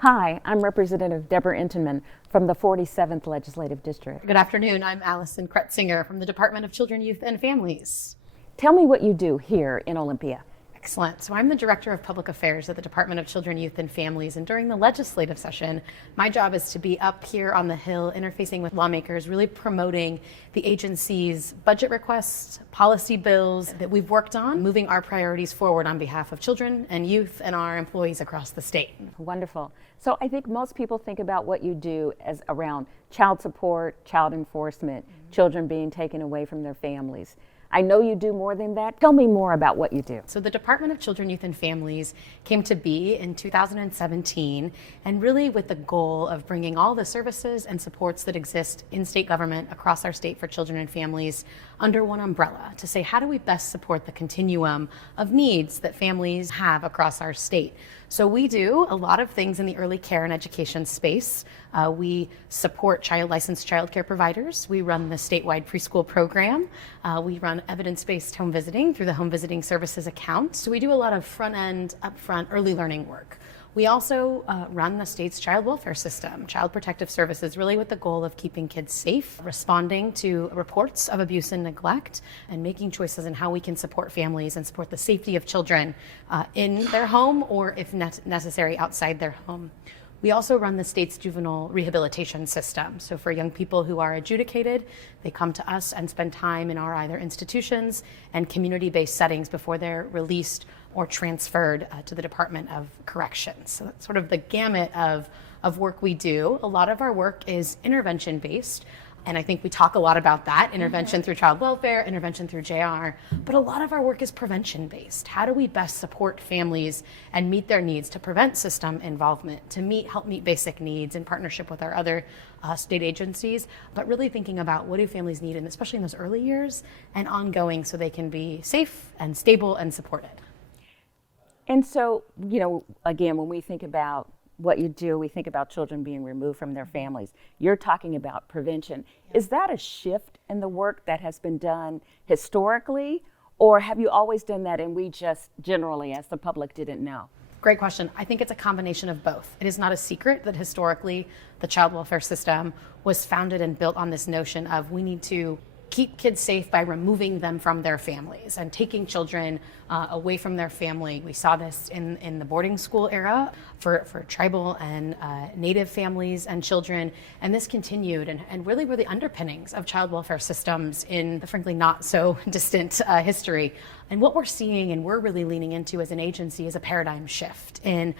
Hi, I'm Representative Debra Entenman from the 47th Legislative District. Good afternoon. I'm Allison Krutsinger from the Department of Children, Youth, and Families. Tell me what you do here in Olympia. Excellent. So I'm the Director of Public Affairs at the Department of Children, Youth, and Families, and during the legislative session, my job is to be up here on the Hill interfacing with lawmakers, really promoting the agency's budget requests, policy bills that we've worked on, moving our priorities forward on behalf of children and youth and our employees across the state. Wonderful. So I think most people think about what you do as around child support, child enforcement, children being taken away from their families. I know you do more than that. Tell me more about what you do. So the Department of Children, Youth, and Families came to be in 2017, and really with the goal of bringing all the services and supports that exist in state government across our state for children and families under one umbrella to say, how do we best support the continuum of needs that families have across our state? So we do a lot of things in the early care and education space. We support licensed child care providers. We run the statewide preschool program. We run evidence-based home visiting through the Home Visiting Services account. So we do a lot of front-end, upfront, early learning work. We also run the state's child welfare system, Child Protective Services, really with the goal of keeping kids safe, responding to reports of abuse and neglect, and making choices in how we can support families and support the safety of children in their home or, if necessary, outside their home. We also run the state's juvenile rehabilitation system. So for young people who are adjudicated, they come to us and spend time in our either institutions and community-based settings before they're released or transferred to the Department of Corrections. So that's sort of the gamut of work we do. A lot of our work is intervention-based, and I think we talk a lot about that, intervention through child welfare, intervention through JR, but a lot of our work is prevention-based. How do we best support families and meet their needs to prevent system involvement, to help meet basic needs in partnership with our other state agencies, but really thinking about what do families need, and especially in those early years and ongoing, so they can be safe and stable and supported. And so, again, when we think about what you do, we think about children being removed from their families. You're talking about prevention. Yeah. Is that a shift in the work that has been done historically, or have you always done that and we just generally, as the public, didn't know? Great question. I think it's a combination of both. It is not a secret that historically the child welfare system was founded and built on this notion of we need to keep kids safe by removing them from their families and taking children away from their family. We saw this in the boarding school era for tribal and native families and children, and this continued and really were the underpinnings of child welfare systems in the frankly not so distant history. And what we're seeing and we're really leaning into as an agency is a paradigm shift in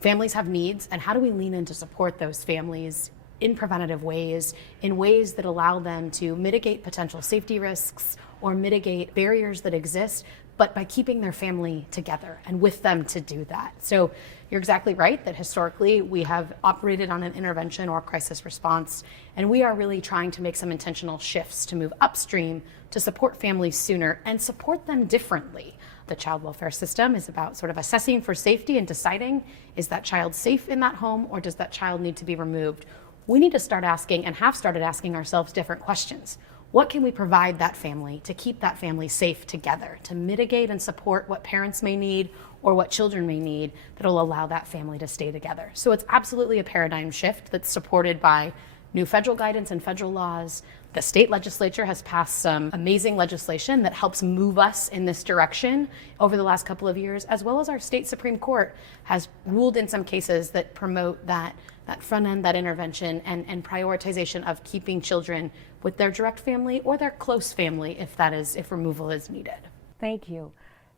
families have needs, and how do we lean in to support those families in preventative ways, in ways that allow them to mitigate potential safety risks or mitigate barriers that exist, but by keeping their family together and with them to do that. So you're exactly right that historically we have operated on an intervention or crisis response, and we are really trying to make some intentional shifts to move upstream to support families sooner and support them differently. The child welfare system is about sort of assessing for safety and deciding, is that child safe in that home or does that child need to be removed? We need to start asking and have started asking ourselves different questions. What can we provide that family to keep that family safe together, to mitigate and support what parents may need or what children may need that'll allow that family to stay together? So it's absolutely a paradigm shift that's supported by new federal guidance and federal laws. The state legislature has passed some amazing legislation that helps move us in this direction over the last couple of years, as well as our state Supreme Court has ruled in some cases that promote that front end, that intervention and prioritization of keeping children with their direct family or their close family if removal is needed. Thank you.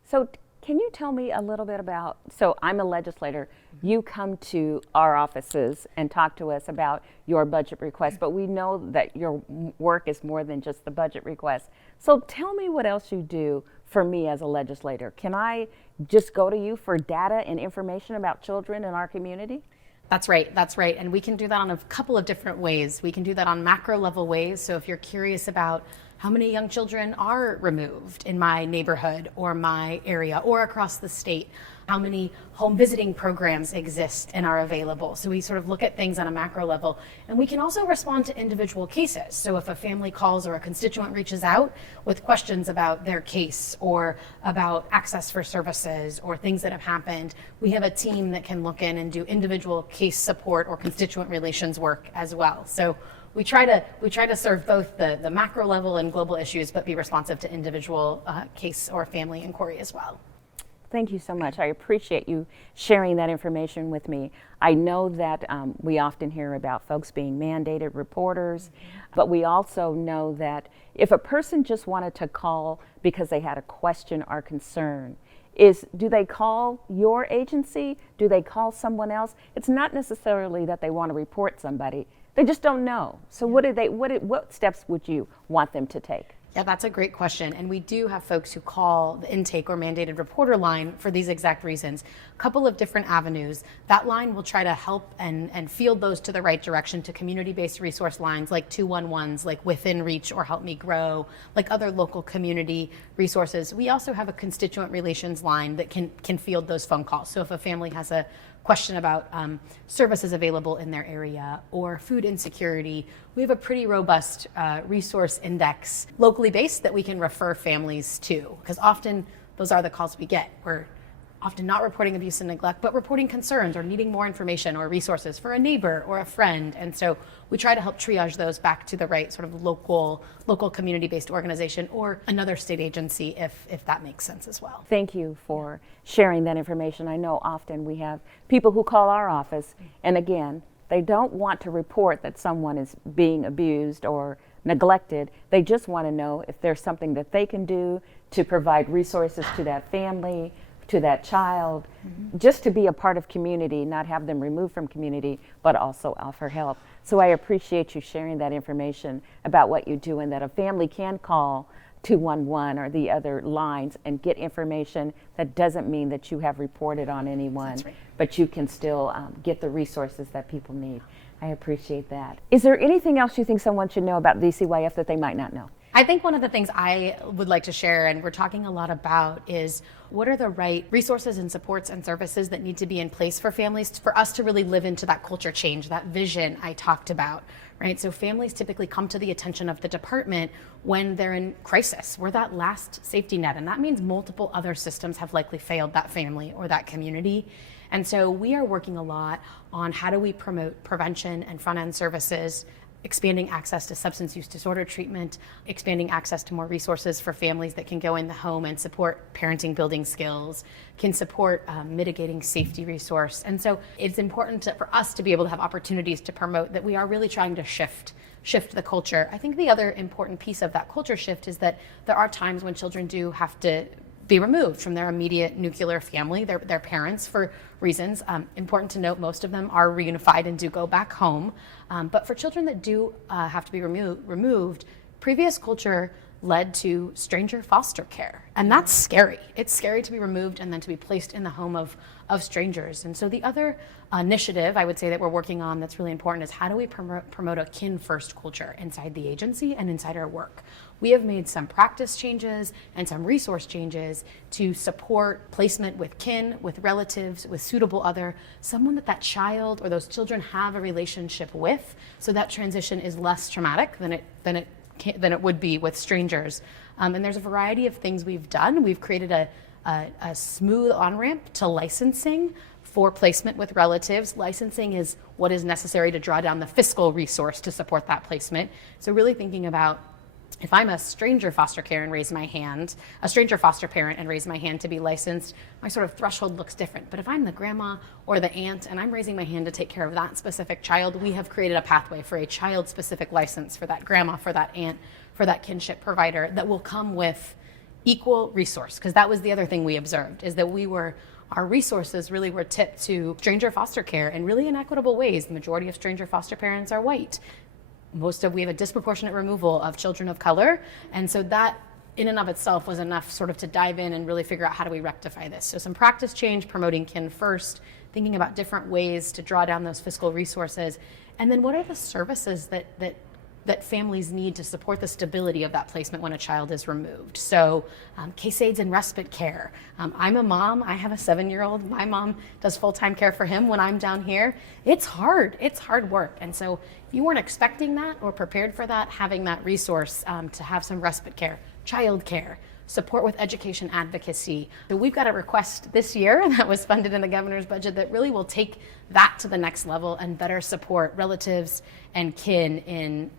So can you tell me a little bit about, so I'm a legislator, you come to our offices and talk to us about your budget request, but we know that your work is more than just the budget request. So tell me what else you do for me as a legislator. Can I just go to you for data and information about children in our community? That's right. And we can do that on a couple of different ways. We can do that on macro level ways. So if you're curious about how many young children are removed in my neighborhood or my area or across the state, how many home visiting programs exist and are available. So we sort of look at things on a macro level, and we can also respond to individual cases. So if a family calls or a constituent reaches out with questions about their case or about access for services or things that have happened, we have a team that can look in and do individual case support or constituent relations work as well. So we try to serve both the macro level and global issues, but be responsive to individual case or family inquiry as well. Thank you so much. I appreciate you sharing that information with me. I know that we often hear about folks being mandated reporters, but we also know that if a person just wanted to call because they had a question or concern, do they call your agency? Do they call someone else? It's not necessarily that they want to report somebody. They just don't know. So what steps would you want them to take? Yeah, that's a great question. And we do have folks who call the intake or mandated reporter line for these exact reasons. A couple of different avenues. That line will try to help and field those to the right direction to community-based resource lines like 211s, like Within Reach or Help Me Grow, like other local community resources. We also have a constituent relations line that can field those phone calls. So if a family has a question about services available in their area or food insecurity, we have a pretty robust resource index locally based that we can refer families to, because often those are the calls we get. We're often not reporting abuse and neglect, but reporting concerns or needing more information or resources for a neighbor or a friend. And so we try to help triage those back to the right sort of local community-based organization or another state agency if that makes sense as well. Thank you for sharing that information. I know often we have people who call our office, and again, they don't want to report that someone is being abused or neglected. They just want to know if there's something that they can do to provide resources to that family, to that child, just to be a part of community, not have them removed from community, but also offer help. So I appreciate you sharing that information about what you do, and that a family can call 211 or the other lines and get information. That doesn't mean that you have reported on anyone, That's right. but you can still get the resources that people need. I appreciate that. Is there anything else you think someone should know about DCYF that they might not know? I think one of the things I would like to share, and we're talking a lot about, is what are the right resources and supports and services that need to be in place for families for us to really live into that culture change, that vision I talked about, right? So families typically come to the attention of the department when they're in crisis. We're that last safety net, and that means multiple other systems have likely failed that family or that community. And so we are working a lot on how do we promote prevention and front-end services, expanding access to substance use disorder treatment, expanding access to more resources for families that can go in the home and support parenting building skills, can support mitigating safety resource. And so it's important for us to be able to have opportunities to promote that we are really trying to shift the culture. I think the other important piece of that culture shift is that there are times when children do have to be removed from their immediate nuclear family, their parents, for reasons. Important to note, most of them are reunified and do go back home. But for children that do have to be removed, previous culture led to stranger foster care. And that's scary. It's scary to be removed and then to be placed in the home of strangers. And so the other initiative I would say that we're working on that's really important is how do we promote a kin-first culture inside the agency and inside our work. We have made some practice changes and some resource changes to support placement with kin, with relatives, with suitable other, someone that child or those children have a relationship with, so that transition is less traumatic than it would be with strangers. And there's a variety of things we've done. We've created a smooth on-ramp to licensing for placement with relatives. Licensing is what is necessary to draw down the fiscal resource to support that placement. So really thinking about, if I'm a stranger foster care and raise my hand, a stranger foster parent and raise my hand to be licensed, my sort of threshold looks different. But if I'm the grandma or the aunt and I'm raising my hand to take care of that specific child, we have created a pathway for a child-specific license for that grandma, for that aunt, for that kinship provider that will come with equal resource. Because that was the other thing we observed, is that our resources really were tipped to stranger foster care in really inequitable ways. The majority of stranger foster parents are white. We have a disproportionate removal of children of color. And so that in and of itself was enough sort of to dive in and really figure out how do we rectify this. So some practice change, promoting kin first, thinking about different ways to draw down those fiscal resources. And then what are the services that that families need to support the stability of that placement when a child is removed. So case aids and respite care. I'm a mom, I have a 7-year-old. My mom does full-time care for him when I'm down here. It's hard work. And so if you weren't expecting that or prepared for that, having that resource to have some respite care, child care, support with education advocacy. So we've got a request this year that was funded in the governor's budget that really will take that to the next level and better support relatives and kin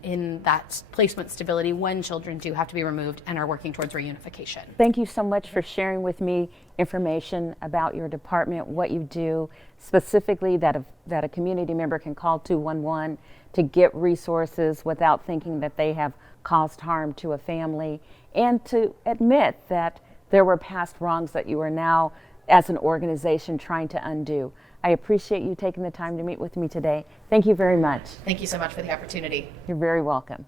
in that placement stability when children do have to be removed and are working towards reunification. Thank you so much for sharing with me information about your department, what you do, specifically that a community member can call 211 to get resources without thinking that they have caused harm to a family, and to admit that there were past wrongs that you are now, as an organization, trying to undo. I appreciate you taking the time to meet with me today. Thank you very much. Thank you so much for the opportunity. You're very welcome.